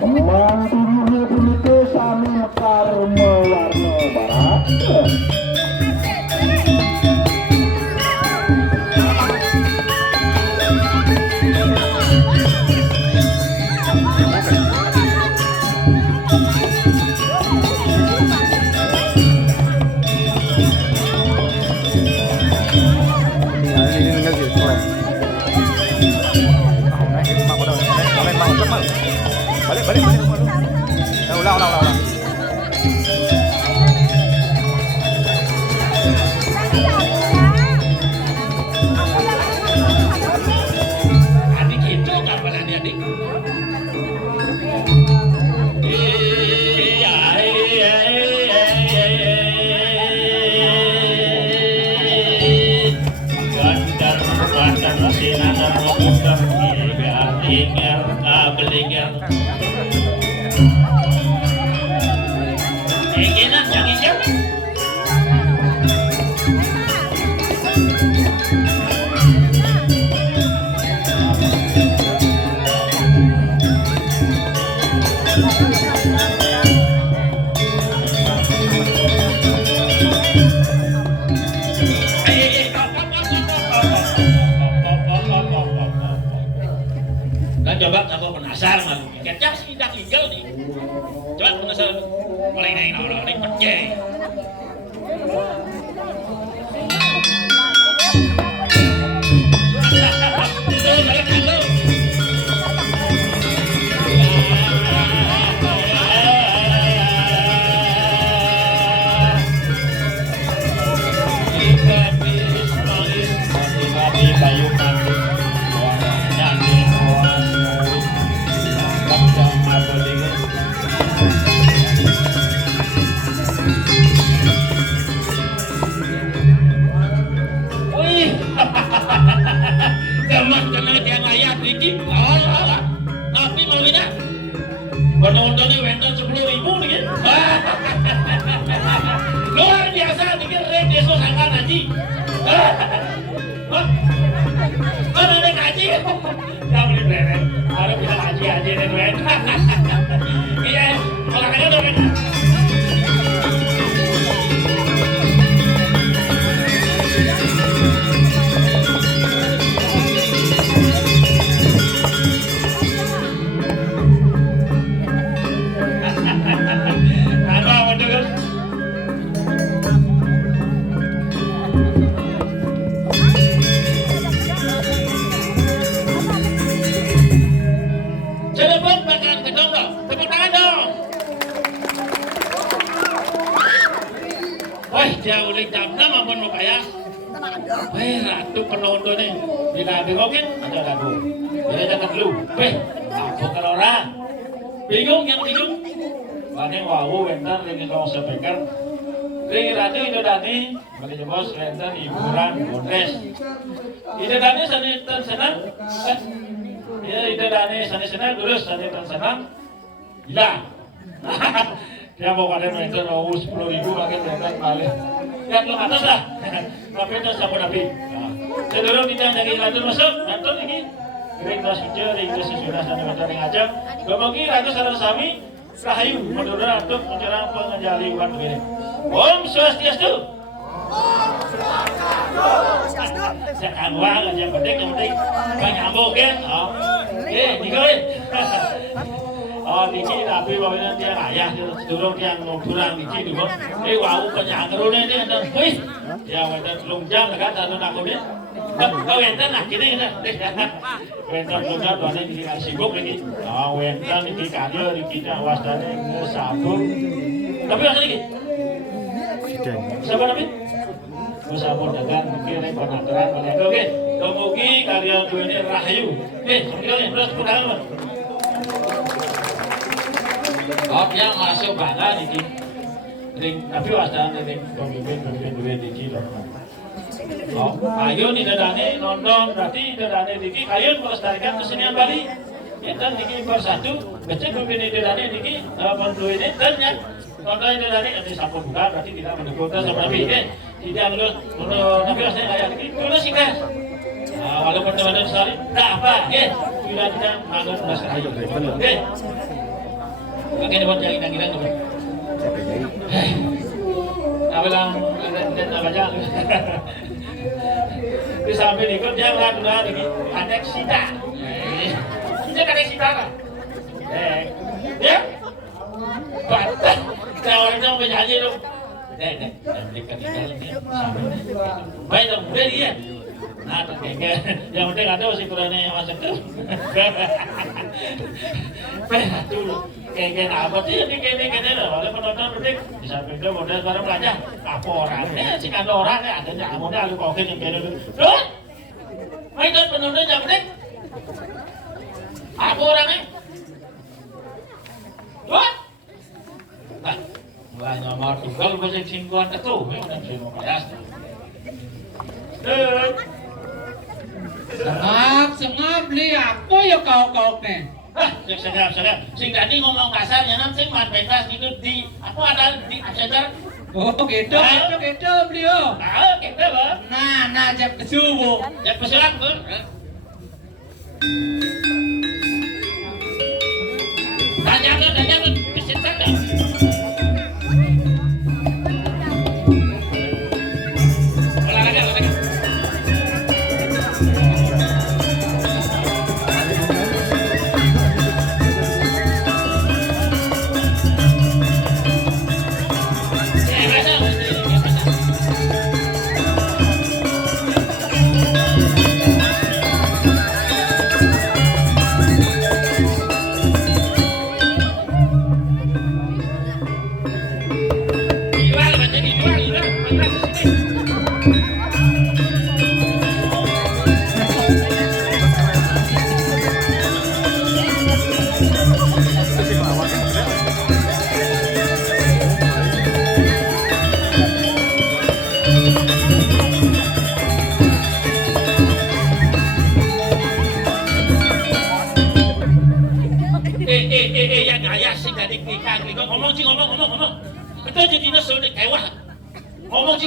Kembang tubuhnya punika sami mekar mewarna barat. Balik balik balik ulang ulang ulang. Adik itu kapan adik? Gandar bandar sinar mengundang belinger belinger. Enak yang hijau. Dan coba kamu penasaran malu. Kecap sih tidak tinggal nih. Coba penasaran. Mulai naik orang naik pecah. Gaman kena tiang ayat dikit, tapi mau ini, penontonnya wenten 10.000 nih, luar biasa nih rek deso sangka haji, mana nih haji, nggak boleh bereng, harus bilang haji dan wen, iya, olahraga dong. Jauh lebih jam 6 ampun mau kaya. Ratu penontonnya bila dengokin ada lagu. Bila jangan lu. Aku kalau orang bingung yang bingung. Mana wau bentar lagi kalau sampaikan. Lagi radio itu tadi bagi bos bentar hiburan bondes. Itu tadi sanitan senang. Ya itu tadi sanitan senang terus sanitan senang. Gila. Dia mau pada meter mau 10.000 pakai meter balik. Lihat lo atas lah. Tapi itu siapa nabi. Sedulur kita dari lantur masuk, lantur ini. Ring tas hijau, ring tas sudah sana meter ring aja. Kemudian lantur sarana sami, rahayu menurut lantur mencerang pengenjali uang begini. Om Swastiastu. Om Swastiastu. Sekarang uang aja yang penting banyak ambok kan. Dikawin. Oh, niki tapi bawahnya dia ayah turun yang ngobrol niki dulu. Wau penyangkerune ini ada. Wih, ya wenten lungjang kan anu nakune. Kau wenten nah kene kan. Wenten lungjang tuane niki sibuk niki. Oh, wenten niki kadio niki wastane ngesabung. Tapi apa niki? Siapa namanya? Musabun dengan mungkin ini penataran mereka. Oke, kemudian kalian dua ini rahayu. Kemudian terus putar. Oh, yang masuk bangga ini, ring tapi wasta ring pemimpin dua di Oh, ayo nih dadane nonton berarti dadane Diki ayo melestarikan kesenian Bali. Dan Diki bersatu, becek pemimpin dadane Diki bantu ini dan ya. Nonton dadane nanti sampo buka berarti tidak mendukung sama Nabi. Tidak menurut Nabi rasanya kayak Diki terus sih kan. Walaupun teman-teman sekali, tak apa, sudah tidak makan beras kayu. Oke, buat yang hilang-hilang dulu. Siapa jadi? Apa lang apa aja? Di samping ikut dia udah ada sita. Dia ada sita kan? Ya? Patah. Orang yang menyanyi lu. Nanti ketinggalan dia. Baik dong, udah dia. Nah, yang penting ada si kurangnya yang masuk tuh. Dulu. Kayak apa sih ini kayak oleh penonton penting di samping itu model bareng belajar apa orangnya sih kan orangnya ada modal lu kokin yang kayak dulu terus main dan penonton yang penting apa orangnya tuh nah mulai nomor tunggal bahasa singguan itu memang semua kelas Sengap beli apa ya kau nih? Sedap. Sing tadi ngomong kasar, ya nanti man bebas gitu di aku ada di absentar. Oh gitu beliau. Tahu gitu loh. Nah jam kesubuh. Ya pesulan pun. Jangan kesentak dong. Olahraga. Ya sih dari nikah ngomong. Betul jadi nasul kewah. Ngomong.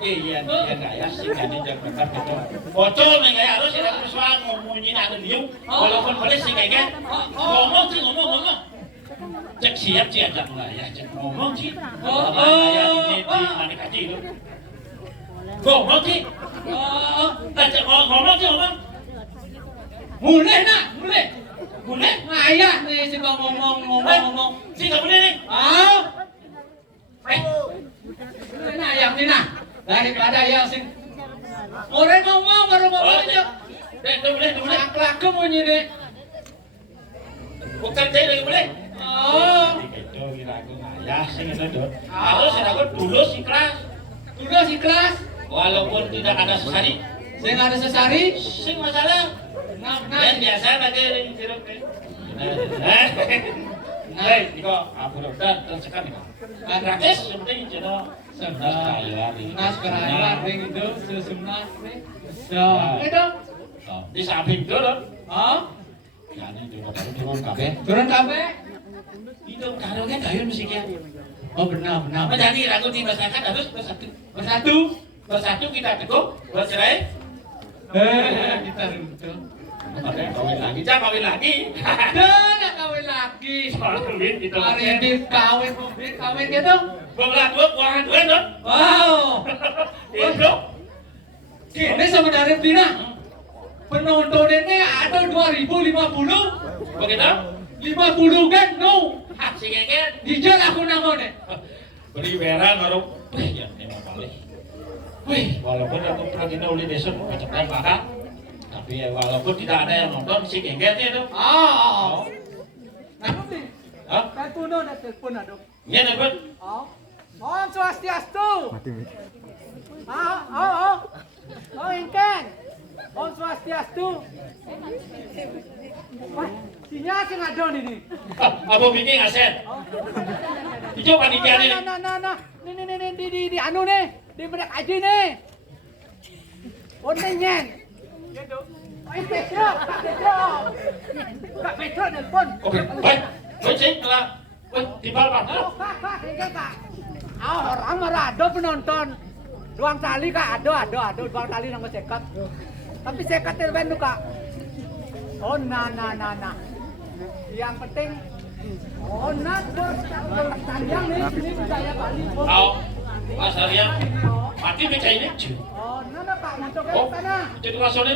Iya enggak ya sih kan dia benar betul. Bocor nih kayak harus ada persoalan ngomongin ada liu. Walaupun boleh sih kayak ngomong. Cek siap sih aja mulai ya cek ngomong sih. Ya di mana kaji itu. Ngomong sih. Cek ngomong. Mulai. Boleh? Ayah nih si bang ngomong. Sih nggak boleh nih. Nah yang ini nah daripada yang sing orang ngomong baru ngomong aja. Boleh. Laku bunyi deh. Bukan saya lagi boleh. Itu kira aku ayah sih gitu. Harus aku tulus ikhlas. Walaupun tidak ada sesari. Saya nggak ada sesari. Sing masalah. Dan biasa pakai jeruk. Hei, Iko, aku udah tersekat nih. Gratis, penting jono 11 kali. Nas kerajaan gitu, sesumnas nih. Itu. Di samping turun. Ya ini turun kafe. Itu karaoke kayu musiknya. Oh benar. Apa jadi lagu di masyarakat harus bersatu kita teguh bercerai. Kita runtuh. Kawin lagi. Dah kawin lagi. Kawin itu. Hari ini kawin gitu. Buang dua dong. Wow. Itu. Ini sebenarnya Dina. Penonton ini ada 2050. Begitu? 50 kan? No. Si Keket. Dijal aku namanya. Beri merah ngaruh. Ya memang paling. Walaupun aku pernah uli besok kecepatan maka. Tapi ya walaupun tidak ada yang nonton si Keket itu. Kenapa nih? Kan puno na telepon na dok. Iya dapat. Om Swastiastu. Ingken. Om Swastiastu. Sinya sing adon ini. Apa bikin aset? Itu panitia ini. Nah. Ini di anu nih. Di mereka aja nih. Onenyen. Kak Petro nelpon. Oke, baik. Baik, telah. Timbal Pak. Orang merado penonton. Doang tali kak, ada doang tali nang sekat. Tapi sekat terben tuh kak. Oh, nah. Yang penting onat panjang nih ini budaya Bali. Tahu asalnya mati baca ini. Onat Pak masuk ke Oh, sana. jadi rasanya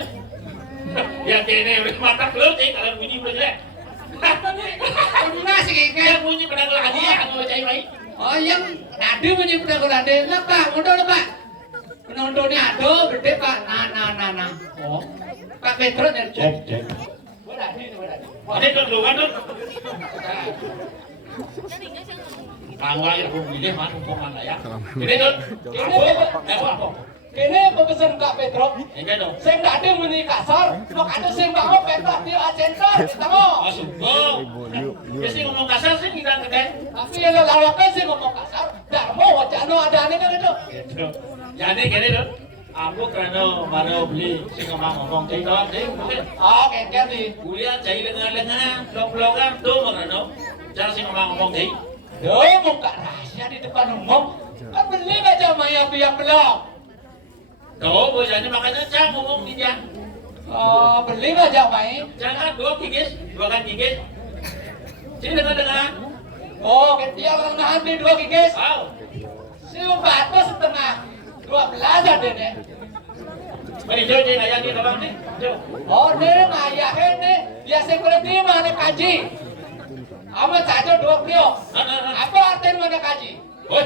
ya kene mata kelut kalau bunyi jelek. Enggak sih Kayak kayak bunyi pada lagi ya kalau baca ini. oh yang tadi punya udah kurade enggak Pak, mundur Pak. Penontonnya aduh gede Pak. Nah. Oh. Pak Petro ya. Cek. Ada kan lu kan? Pangwal ya pilih mana mana ya. Ini tuh. Apa? Ini pesan Kak Petro. Enggak dong. Saya nggak ada meni kasar, nok ada sing bangun pentak dia center, tengok. Masuk. Oh. Biasanya ngomong kasar sih kita ngeden. Tapi yang lawakan sih ngomong kasar, dah mau wajah no ada aneh kan itu. Gitu. Jadi gini tuh. Aku karena baru beli sing ngomong cai doang deh. Oh, kayak nih. Kuliah cai lengan-lengan, blok-blokan tuh makanya. Jangan sing ngomong cai. Duh, buka rahasia di depan umum. Kan beli aja maya biang belum. Tuh, biasanya makanya jangan ngomong dia. Oh, beli aja main. Jangan dua kan gigis. Sini dengar. Oh, dia rengahan di 2 gigis. Wow. Si batu setengah 12 ada deh. Mari jauh je ayah ni orang ni. Jauh. Oh, dia ayah ini biasa kulit di mana kaji. Amat saja 2 kilo. Apa artinya mana kaji? Oi.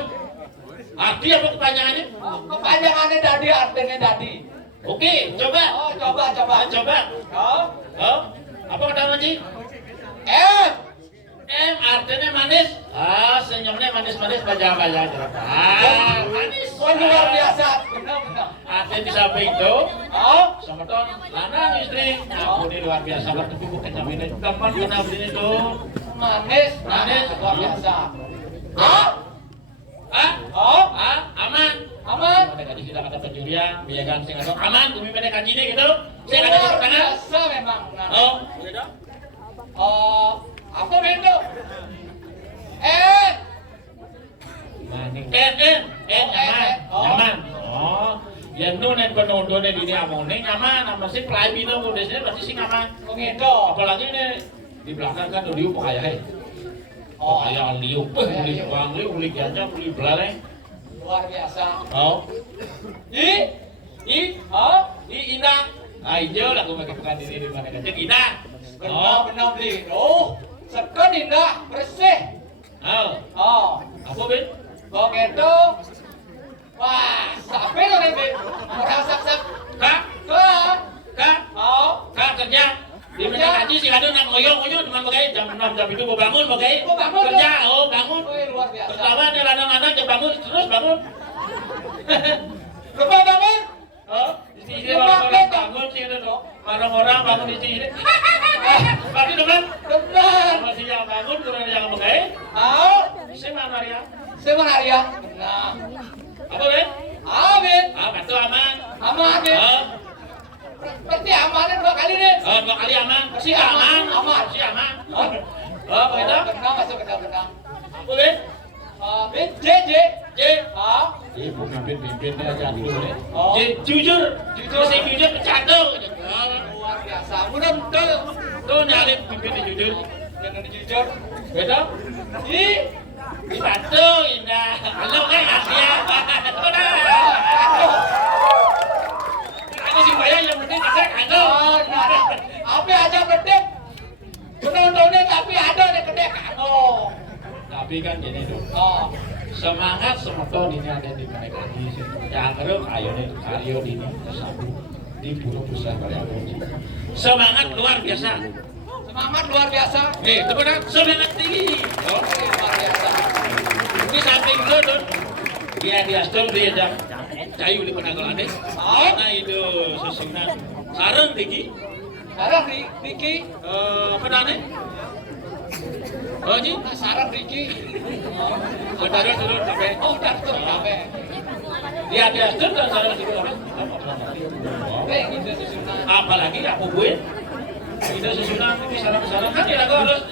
Arti apa kepanjangannya? Oh, kepanjangannya dadi artinya dadi. Oke, coba. Oh, coba. Coba. Oh, Oh, apa kata Manji? M. M artinya manis. Ah, senyumnya manis-manis baca. Manis. Oh, luar biasa. Benar. Artinya di samping itu. Oh, Sama tuh, lanang istri. Aku ini luar biasa. Berarti bukan campur. Kapan kena beli itu? manis. Luar biasa. Oh, Aman. aman. Pada kaji kita kata pencurian, biagan sing atau aman. Kami pada kaji ini gitu. Saya kata Luar tepuk tangan. biasa memang. Nah. Oh, boleh dong. Oh, apa beda? Maning. Nyaman. Oh. Nyaman. Oh, yang nu nen penontonnya di amone nyaman. Nama sih pelai bino modesnya berarti sih nyaman. Begitu. Apalagi ini di belakang kan udah pakai ayah. Oh, ayah liuk, beli bangli, beli ganja, beli belaleng. Luar biasa. Oh, Oh, indah. Ayo lah aku pakai pekan diri di mana kecil indah. Oh, benar beli. Oh, sekan indah, bersih. oh, Oh, apa bin? begitu. Wah, sampai lo nih, Bin. Murah sak-sak. Kak, Kak. Oh, kak kerja. Di mana kaji si Ladon nak ngoyong teman bagai jam 6 jam itu mau bangun bagai Oh, bangun, kerja. Oh, bangun. wih, luar biasa. Pertama dia ladang-ladang jam bangun terus bangun. Lupa bangun. Oh, istri orang bangun sih itu dong. Orang-orang bangun istri. Pasti teman. Benar. Masih yang bangun kurang yang bagai. Oh, Si mana ya? sebenarnya. Nah, Apa bin? Amin. Bantu aman. Aman, Bin. Oh, Berarti amannya 2 kali nih. 2 kali aman. Si aman. Si aman. Oh, begitu. Benar, masuk benar. Apa bin? Bin, J. J. Oh, Ibu pimpin-pimpinnya jangan dulu deh. Oh. Jujur. Mesti jujur pecandu. luar biasa. Mudah betul. Tuh nyalip pimpinnya jujur. Jangan jujur. Betul? Dibantu indah. Halo Asia. Aku sih bayar yang penting ada kado. Oh, nah, apa aja bedek. Penontonnya tapi ada deh kedek. Oh. Tapi kan gini tuh. Oh. Semangat semeton ini ada di mereka di sini. Yang terus ayo nih Aryo ini tersambung di Pulau Besar Kaliamunci. Semangat luar biasa. Semangat luar biasa. Tepuk tangan semangat tinggi. Oh, Luar biasa. di samping itu tuh dia di astor dia jam kayu di penanggal ada. Nah itu susunan sarang tinggi. Sarang Riki. Apa namanya? Oh ji, Sarang Riki. bentar turun sampai. Oh, udah turun sampai. Dia di astor dan sarang tinggi apa? Gitu susunan. Apalagi aku gue itu susunan ini sarang-sarang kan dia harus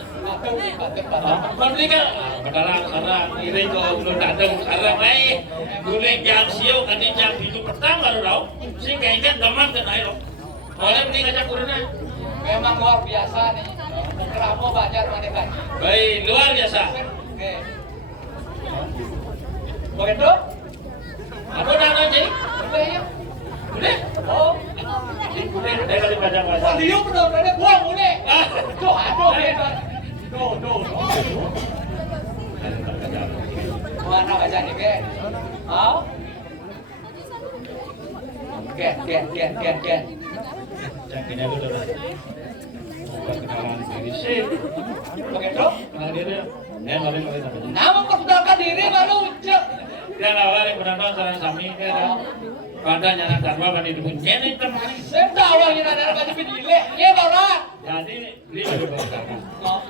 Merdeka, bedalang sarang ini kau belum datang sarang lain. Guling jam siu kan di jam itu pertama baru tahu. Sih kayaknya demam dan air. Oleh mending aja kurang. Memang luar biasa nih. Keramo Banjar mana kaji. Baik, luar biasa. Oke. Begitu? Apa nama jadi? Udah ya. Udah. Oh. Udah kali baca bahasa. Oh, dia benar-benar buang udah. Tuh, aduh, tuh. Mana baca nih, Ge? Hah? Gen. Jangan aku tuh. Bukan kenalan diri sih. Begitu? Kenal diri. Mari sampai. Namun perkenalkan diri baru cek. Ya lawar yang penonton sarang sami kan. Pada nyana dharma bani dukun nyene temani. Saya tahu yang ada baju penjilek. Ya, Bapak. Jadi beli baju baru.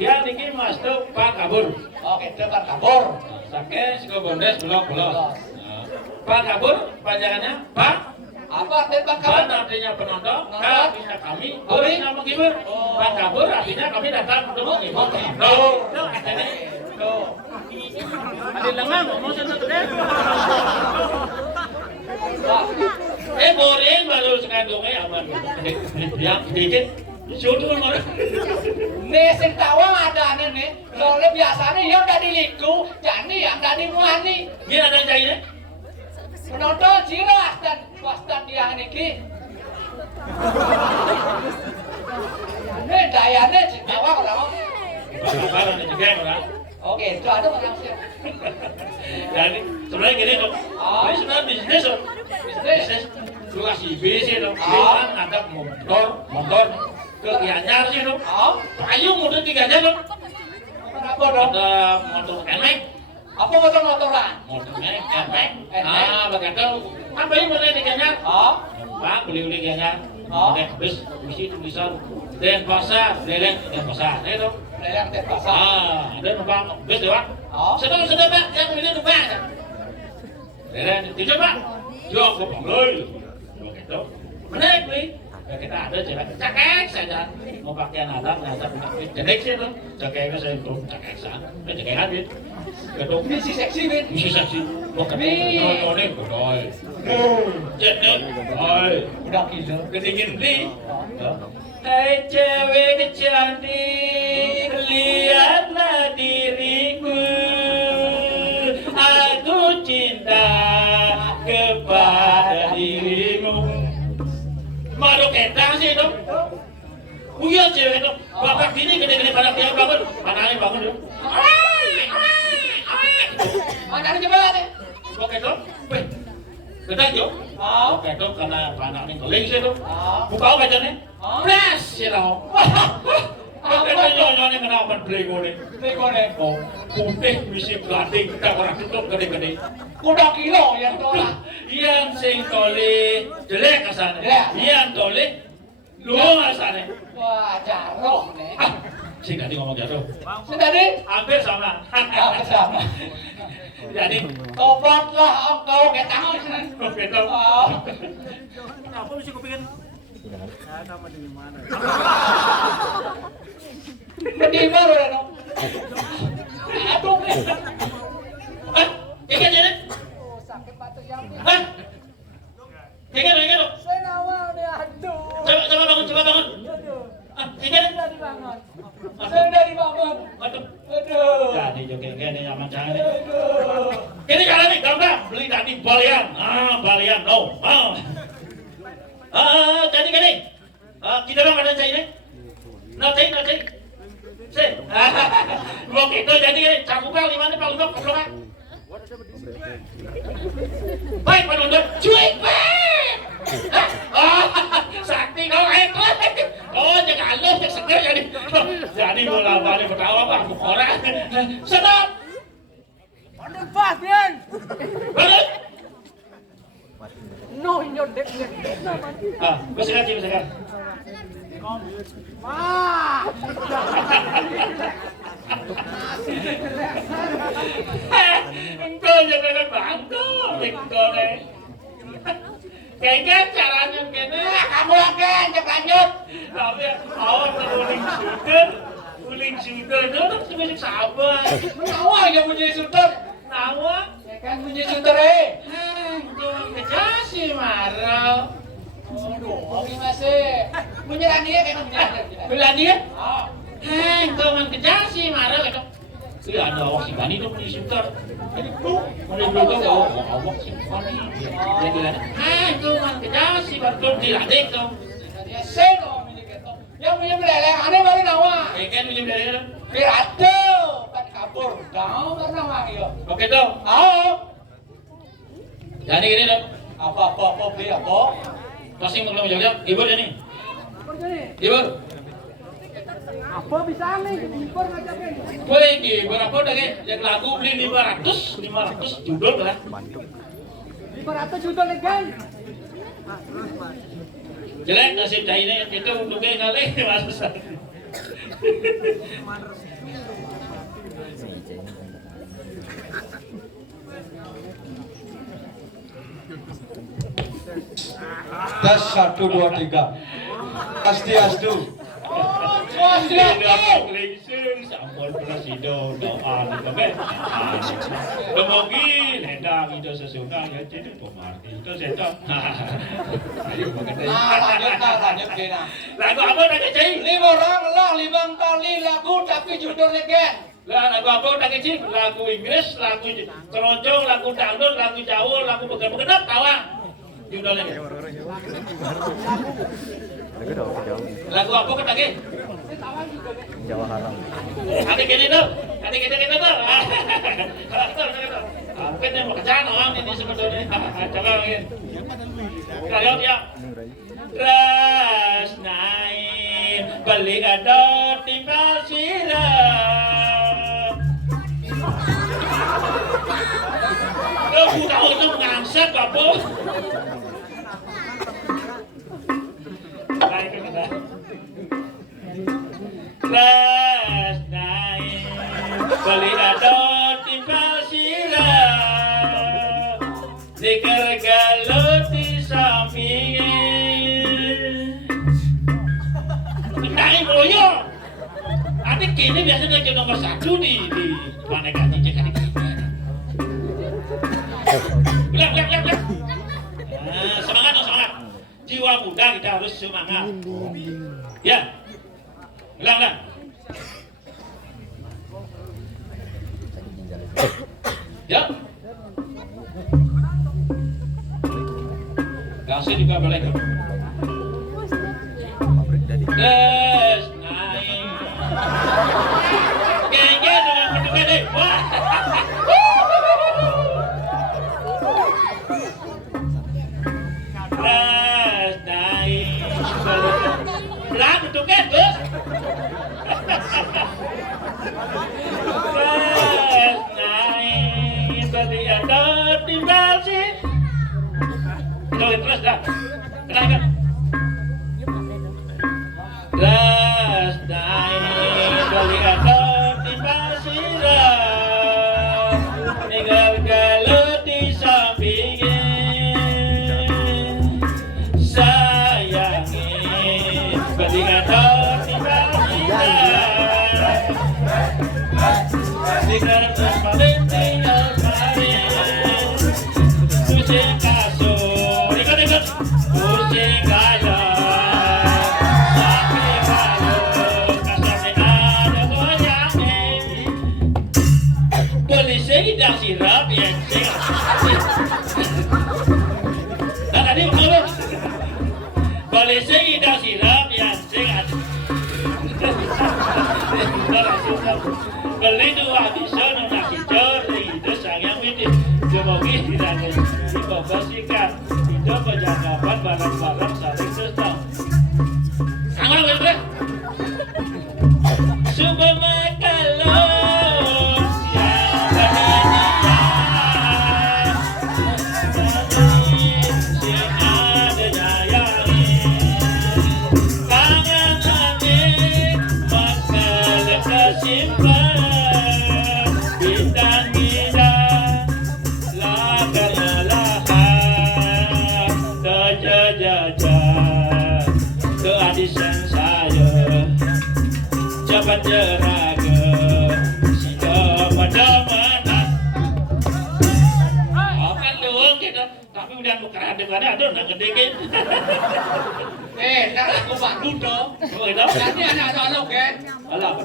Dia niki Mas tuh Pak Kabur. Oke, depan kabur. Sake sego bondes belok. Pak Kabur panjangannya Pak. Apa artinya Pak Pak kabur? artinya penonton, K Penonton. artinya kami, Bur artinya menghibur. Oh. Pak Kabur artinya kami datang untuk menghibur. Tuh, katanya. Tuh. Ada lengan ngomong satu deh. Wah, Goreng baru sekandungnya aman. Yang dikit, sudah ngoreng. nih sing tawang ada nih. Soalnya biasanya yang dari liku, jadi yang dari muani. Ini ada cairnya? Penonton jelas dan swasta dia niki. Ini dayanya tawang orang. Baru nih juga orang. Oke, itu ada orang sih. Jadi sebenarnya gini dong. Ini sebenarnya bisnis dong. Bisnis. Lu kasih bisnis dong. Bilang ada motor ke Gianyar sih dong. Payung udah 3 jam dong. Kenapa dong? Ada motor emek. Apa motor-motoran? Motor emek. Ah, begitu. Apa yang boleh di Gianyar? Pak beli Gianyar. Bis misi tulisan Denpasar, Denpasar. Itu. Yang terpaksa. Ada numpang bis doang. Sedang Pak, yang ini numpang. Tidak Pak. Jok ke Pangloi. Begitu. Menaik beli. Ya kita ada cewek cekek saja. Mau pakaian adat, ngajak punya cekek sih tuh. Cekeknya saya tuh cekek sana. Cekek habis. Gedung Misi seksi, Bin. misi saksi. Mau ketemu nontonin, bodoh. Jadi, Udah gila. gede-gede. Hai cewek cantik, lihatlah diriku. Aku cinta kepada dirimu. Malu ketang sih dong. Iya cewek dong. Bapak ini gede-gede pada dia bangun. Panahnya bangun dong. Mana ada coba nih? Oke dong. Betul jo. Oke dong karena panahnya keling sih dong. Buka bacanya. Pres sih dong. Oke dong nyonya kenapa bego nih? Oh, putih misi pelatih kita orang itu gede-gede. Udah kilo yang tolak. Yang sing tole jelek asane. Ya. Yang tole lu asane. Wah, jarok nih. Sing tadi ngomong jatuh. Sedari? Hampir sama. Sama. Jadi Tobatlah engkau ketang. betul. Kenapa mesti kupingin? Ya, sama di mana? Berdimar udah dong. Aduh. Hah? Ikan jadi? Hah? Ikan. Saya nawar nih, aduh. Coba bangun. Ikan. Saya dari bangun. Aduh. Aduh. Jadi joget-joget ini nyaman jangan. Aduh. Ini jalan nih, gampang. Beli tadi balian. Balian. No. Jadi gini. Kita dong ada cairnya. Cai. Sih. Mau gitu jadi gini. Cangkupal di mana Pak Lubang? Goblok. Baik penonton. Cuek. Sakti kau hebat. Oh, jangan lu seger jadi bola balik ketawa Pak orang. Sedap. Pas, Bian. Balik. No, nyodek. Bisa kan? Engkau jangan bantu, engkau deh. Kayaknya caranya gini. Kamu lagi, cek lanjut. Tapi awal uling shooter itu tuh sebenarnya sabar. Nawa yang punya shooter. Nawa, Ya kan punya shooter eh. itu kejasi marah. Aduh, ini masih menyerang dia kan menyerang. Bela dia? Ah, Kau man kejar sih marah gitu. Iya ada awak si Bani tuh di sekitar. Jadi tuh, mana belum tahu awak si Bani. Jadi lah, kau man kejar sih baru diladek kau. dia seno milik itu. Yang punya belele aneh baru nawa. Kan minum dari kan? Pirate kan kabur. Kau baru nawa iyo. Oke tuh. Ah, Jadi gini dong. apa beli apa? Pasti mau ngomong jauh-jauh. Ibu dia nih. Ibu. Apa bisa nih? Impor ngajakin. Boleh di berapa udah kayak yang lagu beli 500 judul lah. 500 juta legal. Jelek nasib dah ini itu untuknya kali mas. Tes 1 2 3. Pasti astu. Sampun presiden doa gitu kan. Kemogi ledang itu sesudah ya jadi pemarti itu seto. Ayo Lanjut kena. lagu apa udah kecil? 5 orang lah 5 kali lagu tapi judul legend. Lah lagu apa udah kecil? Lagu Inggris, lagu keroncong, lagu dangdut, lagu Jawa, lagu begenap tawang. Judulnya. Lagu apa kan lagi? Jawa Haram. Adik gini tuh, adik kita tuh. Mungkin yang bekerjaan orang ini sebetulnya. Coba mungkin. Kalau ya. Ras naik beli adot timbal sirap. Aku tahu itu mengangsat bapak. Baik kita. Ras naik beli adot timbal sirap. Dikir galut di sampingnya. Kenai boyo. Adik kini biasanya jadi nomor 1 di mana ganti cek adik kini. Bilang. Semangat dong semangat. Jiwa muda kita harus semangat. Ya. Bilang. Ya. Kasih juga boleh. Des naik. Geng dengan bentuknya deh. Wah. Des naik. Belah bentuknya terus. Des naik. Tadi ada timbal sih. Terus dah. Kenapa? Ras naik balik adot timbal sirap. Ninggal galut di sampingnya. Sayangi balik adot timbal sirap. Ninggal balik tinggal marin. Kucing kasur. Ikut. Kucing kasur. Tidak sirap ya tadi mau boleh tidak sirap ya sehat beli 2 bisa nasi cor itu sayang ini jemogi tidak dibawa itu perjalanan barang-barang saling sesam sama berapa subama kalau jeraga si pada mana akan luang kita tapi kemudian lu kerade-kerade aduh nak gede kan. Ntar aku bantu dong. Oh, itu. Jadi anak-anak kan. Alah, apa?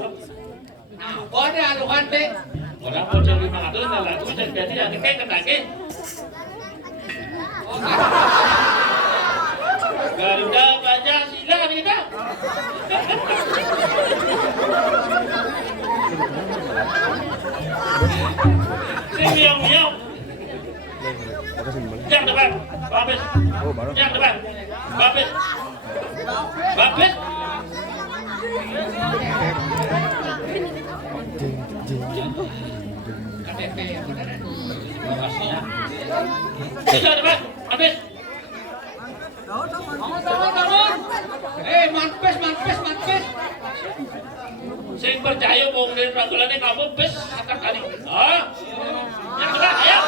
Nah, kau ada aluhan deh. Orang mau cari 500 nah lagu jadi ada kayak ketake. Garuda Pancasila kita. Sing miau-miau. Yang depan, Babes. Yang depan, Babes. Babes. KTP yang benar. Makasihnya. Yang depan, Babes. Bangun. Manpes. Sing percaya wong dari ragulane kamu bes akar kali. Ah. Yang depan, ayo.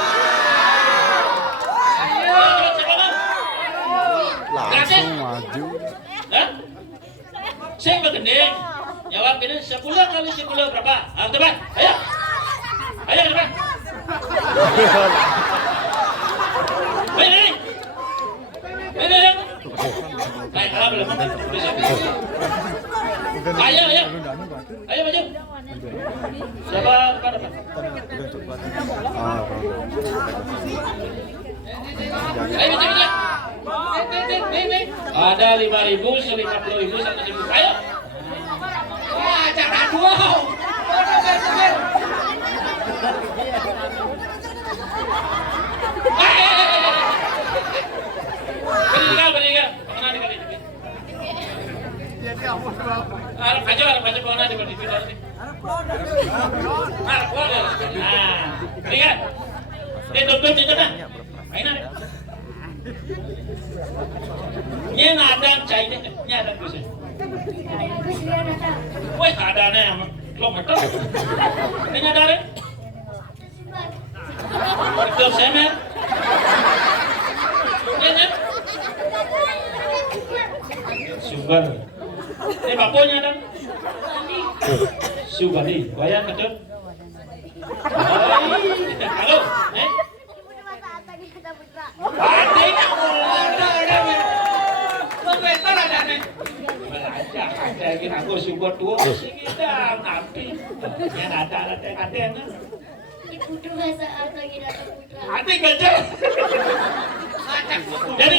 Langsung maju. Hah? Sing begending. Jawab ini 10 kali 10 berapa? Yang depan, ayo. Ayo depan. Ini. Baik, belum. Ayo. Ayo maju. Siapa depan? Ayo maju. Ada 5.000, 50.000, 100.000. Ayo. Wah, jangan dua. Meninggal. Mana di kali ini? Baca mana di kali ini? Nah, meninggal. Duduk di sana. Mainan. Nya nadang cairnya, nya nadang tu sih. Wah, ada nih yang kilometer. Ini ada deh. Itu semen. Nya. Sumber. Ini bapunya ada. Subani, bayang betul. Halo, Pati kamu ada. Bentar ada nih. Belajar ada kira aku support tuh kita nabi. Yang ada katanya. Putra bahasa apa kita putra? Hati gajah. Jadi.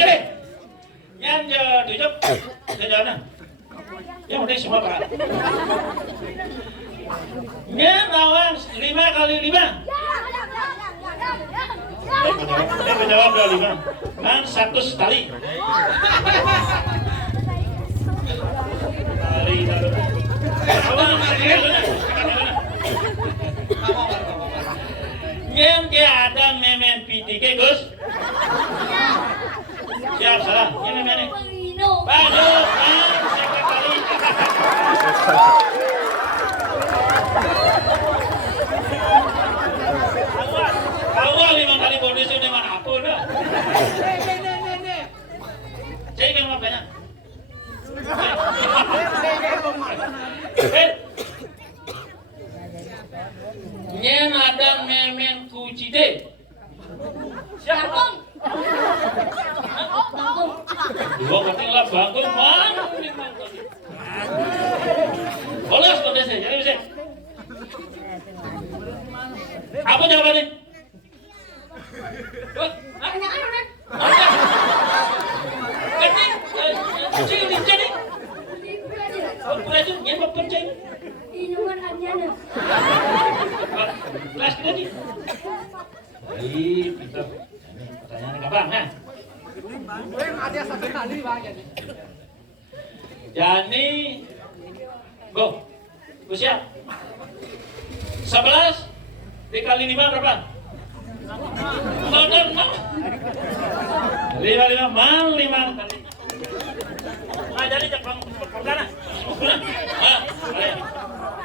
Yang tujuh sejauhnya. Yang udah semua pak. Yang lawan 5 kali 5. Dia menjawab 25. Kan 100 kali. Yang ke ada memen PTK Gus. Siap salah. Yang memen ini. Bagus. Sekali. Awal 5 kali bonus ini mana apa dah? Cek yang mana banyak? Nyen ada memen kuci deh. Siapa? Dua kali lah bangun mana? Bolos bonusnya, jadi bisa. Apa jawabannya? Jadi. Oh, belajar, yang berpercaya. Minuman anjana. Kelas tadi. Baik, pintar. Pertanyaan kapan, kan? Jani, go siap. 11 dikali 5 berapa? 5 mal 5 kali. Jadi cakap pertana.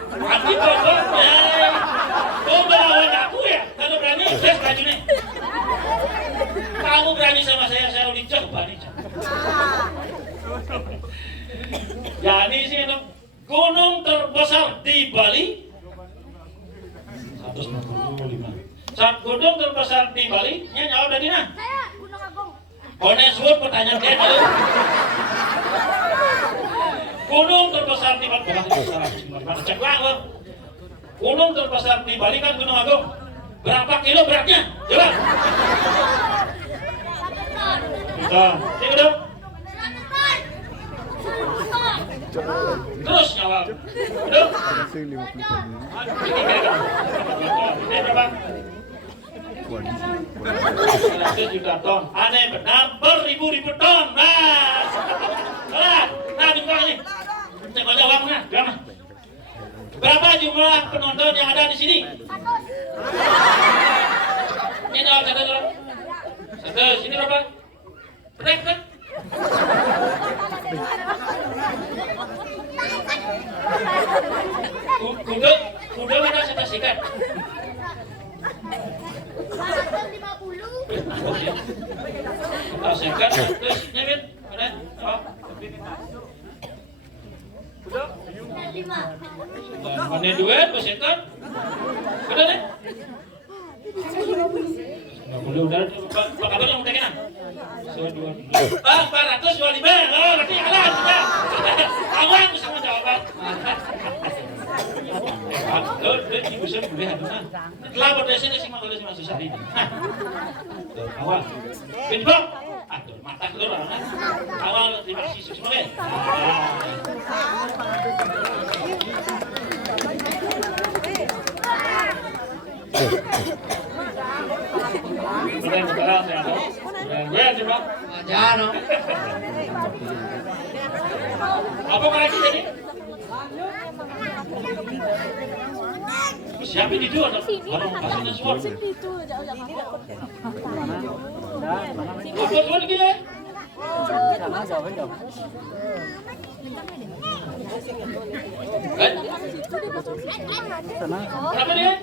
Tapi pokok kau melawan aku ya. Kalau berani saya baju nih. Kamu berani sama saya udah coba nih. Jadi sih gunung terbesar di Bali 165. Saat gunung terbesar di Bali, nya nyawa dari mana? Saya Gunung Agung. Konesur pertanyaan dia kalau gunung terbesar di mana cek lah. Gunung terbesar di Bali kan Gunung Agung. Berapa kilo beratnya? Coba. Kita, ini dong. Terus jawab. Udah. Masih 50 ton. Ini berapa? 100 juta ton. Aneh benar beribu-ribu ton. Nah, jumlah ini. Cek aja uangnya, berapa? Berapa jumlah penonton yang ada di sini? Ini dong, satu. Sini berapa? Berapa kan? Kuda mana saya pastikan? 450. Pastikan. Terus nyamit, ada? Oh. 5. Mana duit pastikan? Udah deh. 50 udah. Pak kabar yang udah kena? 425. Oh, berarti kalah sudah. Awang bisa menjawab. Lo ini bisa boleh hadunan. Telah berdasarkan sih masalah sih masuk hari ini. Awang. Pinbok. Aduh, mata keluar. Awang terima kasih semuanya. Benar saya tahu. Gue coba. Jangan. Apa lagi tadi? Siapa itu orang aslinya suara? Apa lagi ya? Berapa dia?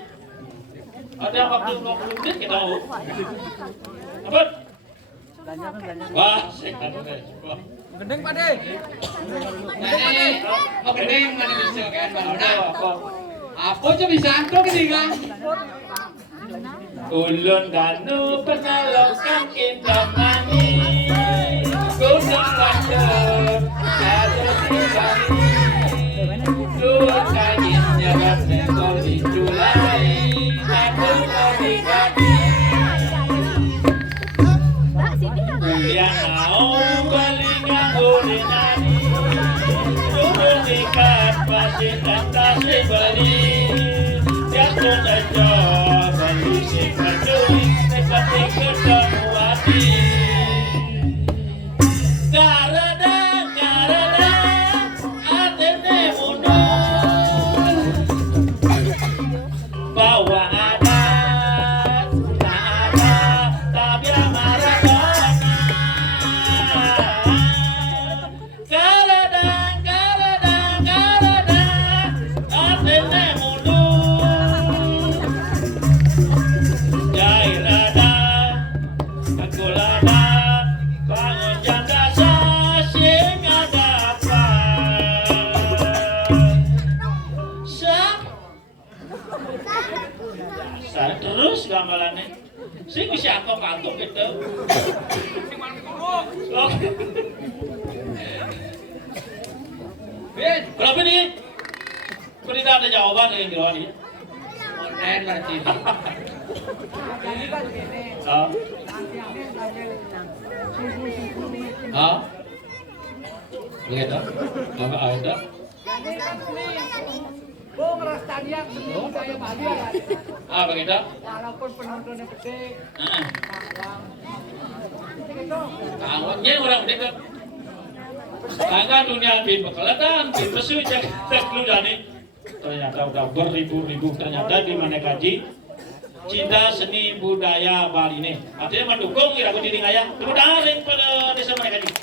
Ada waktu 20 menit kita tahu. Apa? Wah, sehat deh. Gendeng Pak De. Mau gendeng mana bisa kan balona. Apa? Apa aja bisa angkut gini kan? Ulun danu penalokan kita mani. Gunung Landur ada di Bali. Dua kain jalan sekol di Julai. Aku dari Bali. Yang mau balik ngahuri nani. Turun ikat pasir dan tasik Bali. Jatuh aja Bali sikadui. Nekati ketemu hati. Garada, atene mundur. Bawa adat, tak ada, tabir Maradona. Garada, atene mundur. Jairada, Agulada, bangun janda sing ada apa? Dasar terus gamelannya. Sing bisa angkok gitu. Oke. Berapa nih? Tidak ada jawaban yang jawab ini. Online berarti. Begitu? Apa ada? Bung Rastadiak sebelum saya Bali. Begitu? Walaupun penontonnya gede. Kawannya orang dekat. Tangga dunia bin bekelatan, bin besu cek lu jadi. Ternyata udah beribu-ribu ternyata di mana kaji cinta seni budaya Bali ini. Artinya mendukung kira-kira diri ngaya. Mudah-mudahan pada desa mana kaji.